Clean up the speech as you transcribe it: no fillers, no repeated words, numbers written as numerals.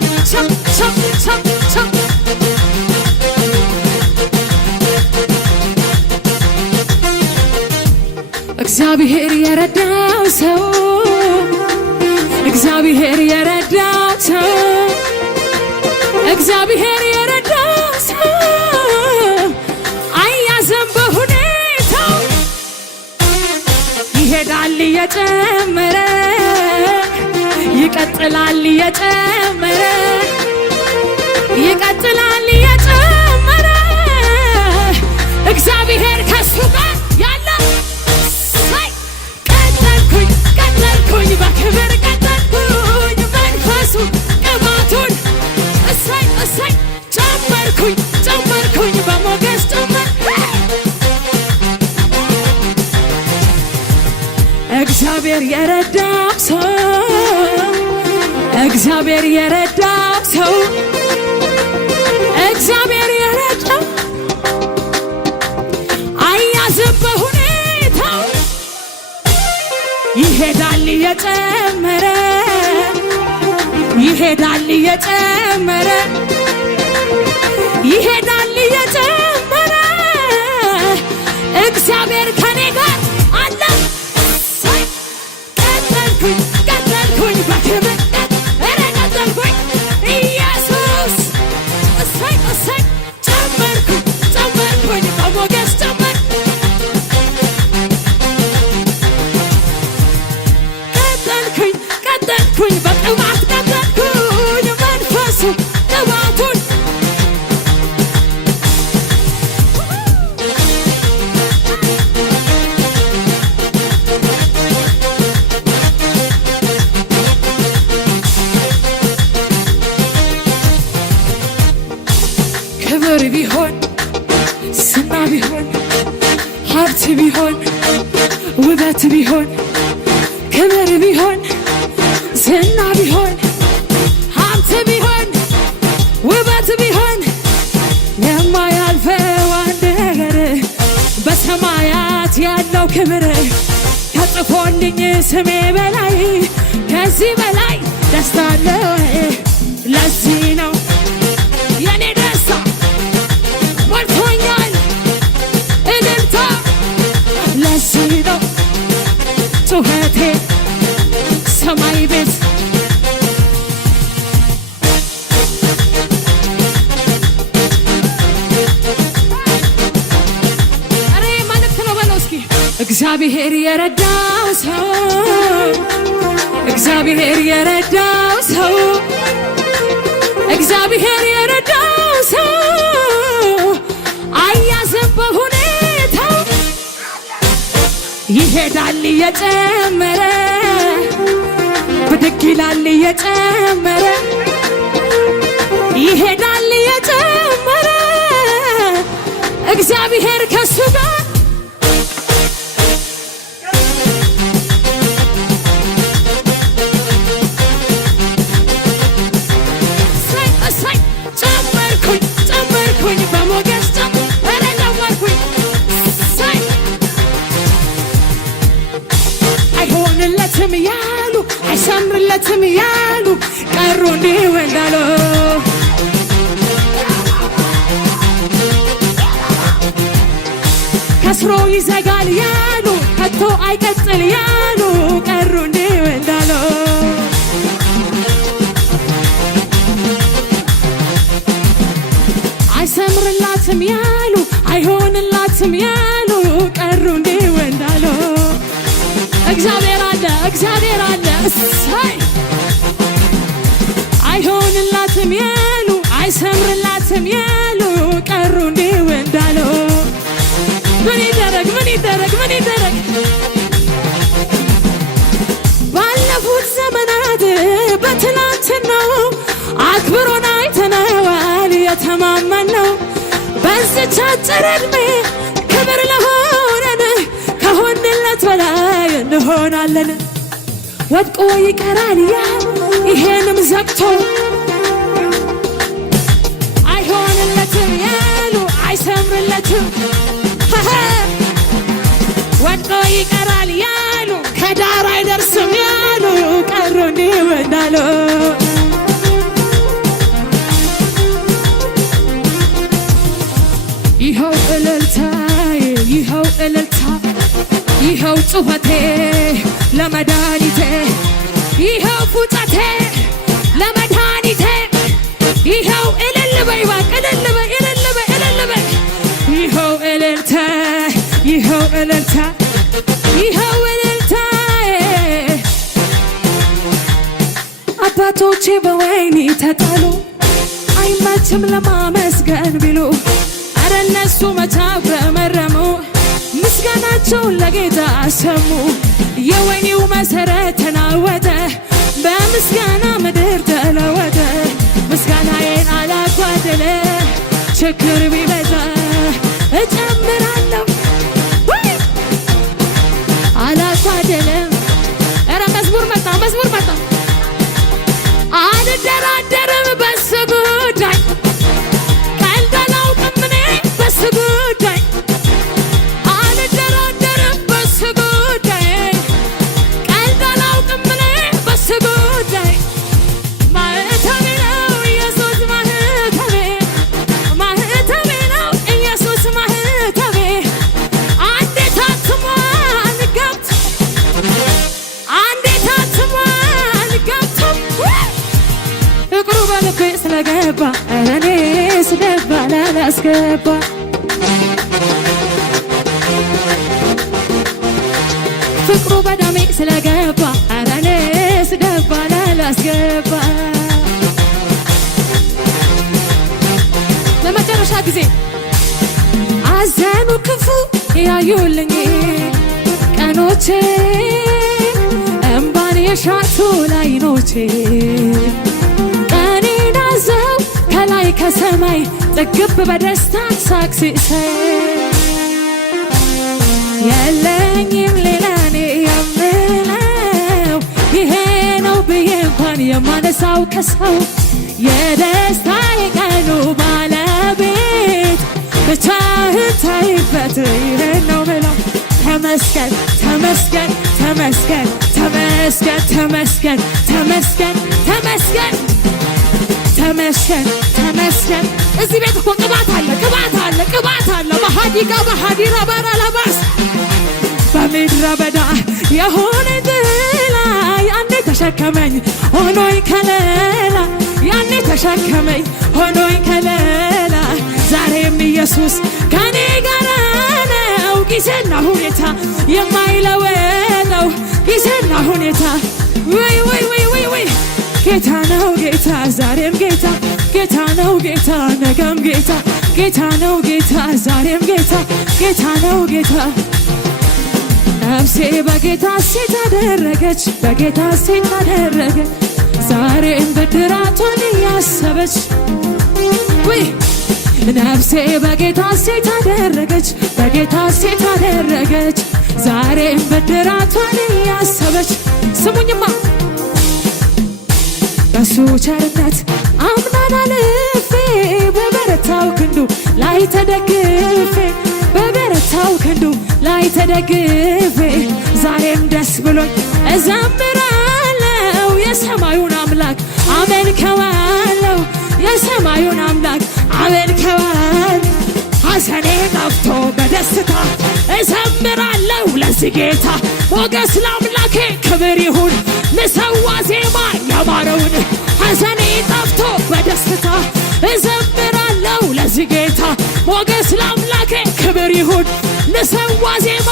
ቸብ ቸብ ቸብ ቸብ ቸብ እግዚአብሔር የረዳው ሰው እግዚአብሔር የረዳው ሰው እግዚአብሔር የረዳው ሰው አያዘም በሁኔታው ይሄዳል እየጨመረ ይቀጥላል እየጨመረ ይቀጥላል እየጨመረ እግዚአብሔር ከሱ ጋር ያለ ቀጠልኩኝ በክብር ቀጠልኩኝ መንፈሱ ቅባቱን እሰይ እሰይ ጨመርኩኝ በሞገስ ጨመር እግዚአብሔር የረዳው ሰው እግዚአብሔር የረዳው ሰው እግዚአብሔር የረዳው አያዝም በሁኔታው ይሄዳል እየጨመረ ይሄዳል እየጨመረ ይሄዳል እየጨመረ እግዚአብሔር ከኔ ጋር አለ ቀጠልኩኝ በክብር ቀጠልኩኝ ኢየሱስ እሰይ እሰይ ጨመርኩኝ በሞገስ ጨመር ቀጠልኩኝ በቅባት ቀጠልኩኝ መንፈሱ ቅባቱን ክብር ቢሆን ዝና ቢሆን ሀብት ቢሆን ውበት ቢሆን ክብር ቢሆን ዝና ቢሆን ሀብት ቢሆን ውበት ቢሆን የማያልፈው አንድ ነገር በሰማያት ያለው ክብር ተጽፎልኝ ስሜ በላይ ከዚህ በላይ ደስታ አለ ለዚህ ነው የኔ ደስታ ሞልቶኛል እልልታ ለዚህ ነው ጩኸቴ ሰማይ ቤት አሬ መልእክት ነው በለው እስኪ እግዚአብሔር የረዳው ሰው እግዚአብሔር የረዳው ሰው እግዚአብሔር የረዳው ሰው አያዝም በሁኔታው ይሄዳል እየጨመረ ብድግ ይላል እየጨመረ ይሄዳል እየጨመረ እግዚአብሔር ከሱ ጋር እሰይ ጨመርኩኝ በሞገስ ጨመርኩኝ እሰይ አይሆንለትም ያሉ አይሰምርለትም ያሉ ቀሩ እንዲሁ እንዳሉ ከስሮ ይዘጋል ያሉ ከቶ አይቀጥል ያሉ ቀሩ እንዲሁ እንዳሉ አይሰምርላትም ያሉ አይሆንላትም ያሉ ቀሩ እንዲሁ እንዳሉ እግዚአብሔር አለ እሰይ አይሆንላትም ያሉ አይሰምርላትም ያሉ ቀሩ እንዲሁ እንዳሉ ምን ይደረግ ባለፉት ዘመናት በትናንትናው አክብሮን አይተነዋል የተማመነው በዚች አጭር ዕድሜ ክብር ለሆነን ከሆንለት በላይ እንሆናለን ወድቆ ይቀራል ያ ይሄንም ዘግቶ አይሆንለትም ያሉ አይሰምርለትም ወድቆ ይቀራል ያሉ ከዳር አይደርስም ያሉ ቀሩ እንዲሁ እንዳሉ ጩኸቴ ለመድኃኒቴ ይኸው ፉጨቴ ለመድኃኒቴ ይኸው እልል በይ እባክህ እልል በይ እልል በይ እልል በይ ይኸው እልልታ ይኸው እልልታ ይኸው እልልታ አባቶቼ በወይኒ ተጣሉ አይመችም ለማመስገን ቢሉ አረ እነሱ መቻ አጉረመረሙ ምስጋናቸውን ለጌታ አሰሙ የወይኒው መሰረት ተናወጠ በምስጋና ምድር ተለወጠ ምስጋናዬን አላጓደለ ችግር ቢበዛ እጨምራለሁ አላጓደለም ኧረ መዝሙር መጣ አልደራደርም በሱ ጉዳይ ቀልድ አላውቅም እኔ በሱ ጉዳይ አልደራደርም በሱ ጉዳይ ቀልድ አላውቅም እኔ በሱ ጉዳይ ማህተቤ ነው ኢየሱስ ማህተቤ ማህተቤ ነው ኢየሱስ ማህተቤ አንዴ ታትሟል ገብቶ አንዴ ታትሟል ገብቶ ፍቅሩ በልቤ ስለገባ እኔ ስደባ ላላስገባ ፍቅሩ በደሜ ስለገባ እኔ ስደባ ላላስገባ ለመጨረሻ ጊዜ አዘኑ ክፉ ያዩልኝ ቀኖቼ እምባን የሻቱ ላይኖቼ ከላይ ከሰማይ ጥግብ በደስታ ሳክሲሳይ የለኝም ሌላ እኔ የምለው ይሄ ነው ብዬ እንኳን የማነሳው ከሰው የደስታዬ ቀኑ ባለቤት ብቻህን ታይበት ይሄን ነው ብለው ተመስገን ተመስገን ተመስገን ተመስገን ተመስገን ተመስገን ተመስገን ተመስገን ተመስገን እዚህ ቤት እኮ ቅባት አለ ቅባት አለ ቅባት አለ በሃዲጋ በሃዲራ ባራላባስ በምድረ በዳ የሆነ ጥላ ያኔ ተሸከመኝ ሆኖኝ ከለላ ያኔ ተሸከመኝ ሆኖኝ ከለላ ዛሬም ኢየሱስ ከኔ ጋር ነው ጊዜና ሁኔታ የማይለወጠው ጊዜና ሁኔታ ወይ ወይ ወይ ወይ ወይ ጌታ ነው ጌታ ዛሬም ጌታ ጌታ ነው ጌታ ነገም ጌታ ጌታ ነው ጌታ ዛሬም ጌታ ጌታ ነው ጌታ ነፍሴ በጌታ ሴት አደረገች በጌታ ሴት አደረገች ዛሬም ብድራቷን እያሰበች ወይ ነፍሴ በጌታ ሴት አደረገች በጌታ ሴት አደረገች ዛሬም ብድራቷን እያሰበች ስሙኝማ በሱ ቸርነት አምናን አልፌ በበረታው ክንዱ ላይ ተደግፌ በበረታው ክንዱ ላይ ተደግፌ ዛሬም ደስ ብሎኝ እዘምራለሁ የሰማዩን አምላክ አመልከዋለሁ የሰማዩን አምላክ አመልከዋለሁ ሐዘኔ ጠፍቶ በደስታ እዘምራለሁ ለዚህ ጌታ ሞገስ ለአምላኬ ክብር ይሁን ልሰዋ ዜማ ያማረውን ሐዘኔ ጠፍቶ በደስታ እዘምራለሁ ለዚህ ጌታ ሞገስ ለአምላኬ ክብር ይሁን ልሰዋ ዜማ